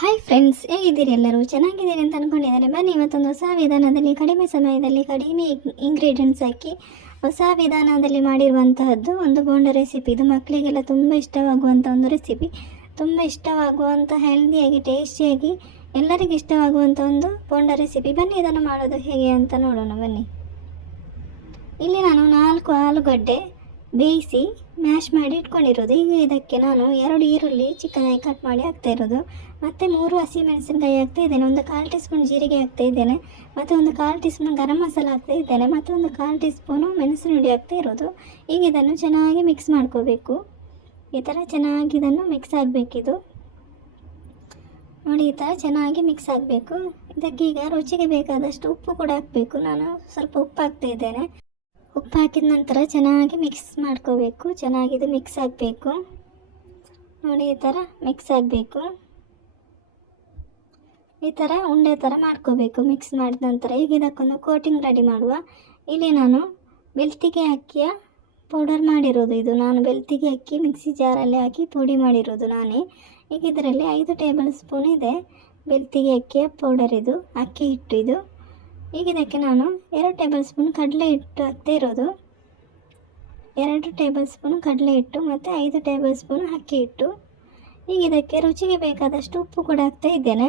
Hi friends ಹೇಗಿದ್ದೀರಿ ಎಲ್ಲರೂ? ಚೆನ್ನಾಗಿದ್ದೀರಿ ಅಂತ ಅಂದ್ಕೊಂಡಿದ್ದಾರೆ ಬನ್ನಿ ಇವತ್ತೊಂದು ಹೊಸ ವಿಧಾನದಲ್ಲಿ, ಕಡಿಮೆ ಸಮಯದಲ್ಲಿ ಕಡಿಮೆ ಇಂಗ್ರೀಡಿಯೆಂಟ್ಸ್ ಹಾಕಿ ಹೊಸ ವಿಧಾನದಲ್ಲಿ ಮಾಡಿರುವಂತಹದ್ದು ಒಂದು ಬೋಂಡ ರೆಸಿಪಿ ಇದು ಮಕ್ಕಳಿಗೆಲ್ಲ ತುಂಬ ಇಷ್ಟವಾಗುವಂಥ ಒಂದು ರೆಸಿಪಿ ತುಂಬ ಇಷ್ಟವಾಗುವಂಥ ಹೆಲ್ದಿಯಾಗಿ ಟೇಸ್ಟಿಯಾಗಿ ಎಲ್ಲರಿಗೂ ಇಷ್ಟವಾಗುವಂಥ ಒಂದು ಬೋಂಡ ರೆಸಿಪಿ ಬನ್ನಿ, ಇದನ್ನು ಮಾಡೋದು ಹೇಗೆ ಅಂತ ನೋಡೋಣ. ಬನ್ನಿ. ಇಲ್ಲಿ ನಾನು ನಾಲ್ಕು ಆಲೂಗಡ್ಡೆ ಬೇಯಿಸಿ ಮ್ಯಾಶ್ ಮಾಡಿ ಇಟ್ಕೊಂಡಿರೋದು. ಈಗ ಇದಕ್ಕೆ ನಾನು ಎರಡು ಈರುಳ್ಳಿ ಚಿಕ್ಕದಾಗಿ ಕಟ್ ಮಾಡಿ ಹಾಕ್ತಾ ಇರೋದು. ಮತ್ತು ಮೂರು ಹಸಿಮೆಣಸಿನಕಾಯಿ ಹಾಕ್ತಾ ಇದ್ದೇನೆ. ಒಂದು ಕಾಲು ಟೀ ಸ್ಪೂನ್ ಜೀರಿಗೆ ಹಾಕ್ತಾ ಇದ್ದೇನೆ. ಮತ್ತು ಒಂದು ಕಾಲು ಟೀ ಸ್ಪೂನ್ ಗರಂ ಮಸಾಲ ಹಾಕ್ತಾ ಇದ್ದೇನೆ. ಮತ್ತು ಒಂದು ಕಾಲು ಟೀ ಸ್ಪೂನು ಮೆಣಸಿನ ಹುಡಿ ಹಾಕ್ತಾ ಇರೋದು. ಈಗ ಇದನ್ನು ಚೆನ್ನಾಗಿ ಮಿಕ್ಸ್ ಮಾಡ್ಕೋಬೇಕು. ಈ ಥರ ಚೆನ್ನಾಗಿ ಇದನ್ನು ಮಿಕ್ಸ್ ಆಗಬೇಕಿದು ನೋಡಿ, ಈ ಥರ ಚೆನ್ನಾಗಿ ಮಿಕ್ಸ್ ಆಗಬೇಕು. ಇದಕ್ಕೀಗ ರುಚಿಗೆ ಬೇಕಾದಷ್ಟು ಉಪ್ಪು ಕೂಡ ಹಾಕಬೇಕು. ನಾನು ಸ್ವಲ್ಪ ಉಪ್ಪು ಹಾಕ್ತಾ ಇದ್ದೇನೆ. ಉಪ್ಪು ಹಾಕಿದ ನಂತರ ಚೆನ್ನಾಗಿ ಮಿಕ್ಸ್ ಮಾಡ್ಕೋಬೇಕು. ಚೆನ್ನಾಗಿ ಇದು ಮಿಕ್ಸ್ ಆಗಬೇಕು. ನೋಡಿ, ಈ ಥರ ಮಿಕ್ಸ್ ಆಗಬೇಕು. ಈ ಥರ ಉಂಡೆ ಥರ ಮಾಡ್ಕೋಬೇಕು. ಮಿಕ್ಸ್ ಮಾಡಿದ ನಂತರ ಈಗ ಇದಕ್ಕೊಂದು ಕೋಟಿಂಗ್ ರೆಡಿ ಮಾಡುವ. ಇಲ್ಲಿ ನಾನು ಬೆಳ್ತಿಗೆ ಅಕ್ಕಿಯ ಪೌಡರ್ ಮಾಡಿರೋದು ಇದು. ನಾನು ಬೆಳ್ತಿಗೆ ಅಕ್ಕಿ ಮಿಕ್ಸಿ ಜಾರಲ್ಲಿ ಹಾಕಿ ಪುಡಿ ಮಾಡಿರೋದು ನಾನೇ. ಈಗ ಇದರಲ್ಲಿ ಐದು ಟೇಬಲ್ ಸ್ಪೂನ್ ಇದೆ. ಬೆಳ್ತಿಗೆ ಅಕ್ಕಿಯ ಪೌಡರ್ ಇದು. ಅಕ್ಕಿ ಹಿಟ್ಟು ಇದು. ಈಗ ಇದಕ್ಕೆ ನಾನು ಎರಡು ಟೇಬಲ್ ಸ್ಪೂನ್ ಕಡಲೆ ಹಿಟ್ಟು ಹಾಕ್ತಾ ಇರೋದು. ಎರಡು ಟೇಬಲ್ ಸ್ಪೂನ್ ಕಡಲೆ ಹಿಟ್ಟು ಮತ್ತು ಐದು ಟೇಬಲ್ ಸ್ಪೂನ್ ಅಕ್ಕಿ ಹಿಟ್ಟು. ಈಗ ಇದಕ್ಕೆ ರುಚಿಗೆ ಬೇಕಾದಷ್ಟು ಉಪ್ಪು ಕೂಡ ಹಾಕ್ತಾ ಇದ್ದೇನೆ.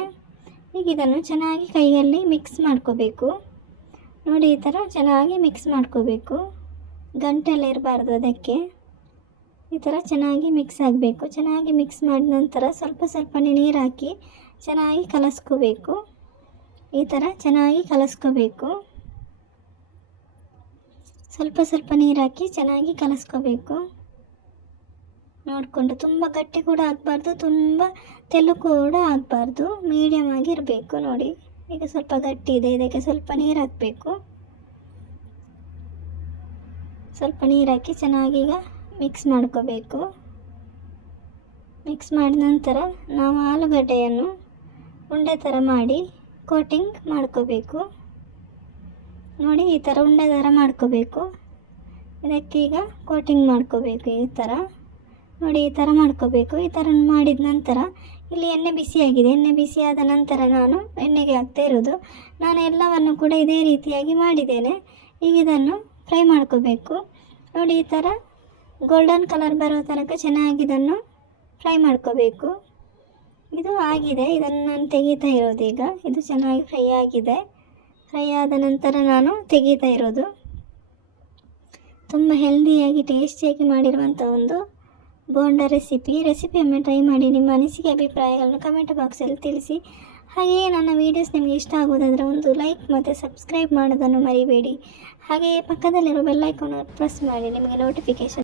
ಈಗ ಇದನ್ನು ಚೆನ್ನಾಗಿ ಕೈಯಲ್ಲಿ ಮಿಕ್ಸ್ ಮಾಡ್ಕೋಬೇಕು. ನೋಡಿ, ಈ ಥರ ಚೆನ್ನಾಗಿ ಮಿಕ್ಸ್ ಮಾಡ್ಕೋಬೇಕು. ಗಂಟೆಲ್ಲ ಇರಬಾರ್ದು ಅದಕ್ಕೆ. ಈ ಥರ ಚೆನ್ನಾಗಿ ಮಿಕ್ಸ್ ಆಗಬೇಕು. ಚೆನ್ನಾಗಿ ಮಿಕ್ಸ್ ಮಾಡಿದ ನಂತರ ಸ್ವಲ್ಪ ಸ್ವಲ್ಪನೇ ನೀರು ಹಾಕಿ ಚೆನ್ನಾಗಿ ಕಲಸ್ಕೋಬೇಕು. ಈ ಥರ ಚೆನ್ನಾಗಿ ಕಲಸ್ಕೋಬೇಕು. ಸ್ವಲ್ಪ ಸ್ವಲ್ಪ ನೀರು ಹಾಕಿ ಚೆನ್ನಾಗಿ ಕಲಸ್ಕೋಬೇಕು. ನೋಡಿಕೊಂಡು ತುಂಬ ಗಟ್ಟಿ ಕೂಡ ಆಗಬಾರ್ದು, ತುಂಬ ತೆಲು ಕೂಡ ಆಗಬಾರ್ದು ಮೀಡಿಯಮ್ ಆಗಿ ಇರಬೇಕು ನೋಡಿ. ಈಗ ಸ್ವಲ್ಪ ಗಟ್ಟಿ ಇದೆ, ಇದಕ್ಕೆ ಸ್ವಲ್ಪ ನೀರು ಹಾಕಬೇಕು. ಸ್ವಲ್ಪ ನೀರು ಹಾಕಿ ಚೆನ್ನಾಗಿ ಈಗ ಮಿಕ್ಸ್ ಮಾಡ್ಕೋಬೇಕು. ಮಿಕ್ಸ್ ಮಾಡಿದ ನಂತರ ನಾವು ಆಲೂಗಡ್ಡೆಯನ್ನು ಉಂಡೆ ಥರ ಮಾಡಿ ಕೋಟಿಂಗ್ ಮಾಡ್ಕೋಬೇಕು. ನೋಡಿ, ಈ ಥರ ಉಂಡೆ ಥರ ಮಾಡ್ಕೋಬೇಕು ಇದಕ್ಕೀಗ ಕೋಟಿಂಗ್ ಮಾಡ್ಕೋಬೇಕು ಈ ಥರ ನೋಡಿ, ಈ ಥರ ಮಾಡ್ಕೋಬೇಕು. ಈ ಥರ ಮಾಡಿದ ನಂತರ ಇಲ್ಲಿ ಎಣ್ಣೆ ಬಿಸಿಯಾಗಿದೆ ಎಣ್ಣೆ ಬಿಸಿಯಾದ ನಂತರ ನಾನು ಎಣ್ಣೆಗೆ ಹಾಕ್ತಾ ಇರೋದು. ನಾನು ಎಲ್ಲವನ್ನು ಕೂಡ ಇದೇ ರೀತಿಯಾಗಿ ಮಾಡಿದ್ದೇನೆ. ಈಗ ಇದನ್ನು ಫ್ರೈ ಮಾಡ್ಕೋಬೇಕು. ನೋಡಿ, ಈ ಥರ ಗೋಲ್ಡನ್ ಕಲರ್ ಬರೋ ತನಕ ಚೆನ್ನಾಗಿ ಇದನ್ನು ಫ್ರೈ ಮಾಡ್ಕೋಬೇಕು. ಇದು ಆಗಿದೆ. ಇದನ್ನು ನಾನು ತೆಗೀತಾ ಇರೋದು ಈಗ. ಇದು ಚೆನ್ನಾಗಿ ಫ್ರೈ ಆಗಿದೆ. ಫ್ರೈ ಆದ ನಂತರ ನಾನು ತೆಗೀತಾ ಇರೋದು. ತುಂಬ ಹೆಲ್ದಿಯಾಗಿ, ಟೇಸ್ಟಿಯಾಗಿ ಮಾಡಿರುವಂಥ ಒಂದು ಬೋಂಡ ರೆಸಿಪಿ. ರೆಸಿಪಿಯನ್ನು ಟ್ರೈ ಮಾಡಿ. ನಿಮ್ಮ ಅನಿಸಿಕೆ, ಅಭಿಪ್ರಾಯಗಳನ್ನು ಕಮೆಂಟ್ ಬಾಕ್ಸಲ್ಲಿ ತಿಳಿಸಿ. ಹಾಗೆಯೇ ನನ್ನ ವೀಡಿಯೋಸ್ ನಿಮಗೆ ಇಷ್ಟ ಆಗೋದಾದರೆ ಒಂದು ಲೈಕ್ ಮತ್ತು ಸಬ್ಸ್ಕ್ರೈಬ್ ಮಾಡೋದನ್ನು ಮರಿಬೇಡಿ. ಹಾಗೆಯೇ ಪಕ್ಕದಲ್ಲಿರೋ ಬೆಲ್ಲೈಕನ್ನು ಪ್ರೆಸ್ ಮಾಡಿ. ನಿಮಗೆ ನೋಟಿಫಿಕೇಷನ್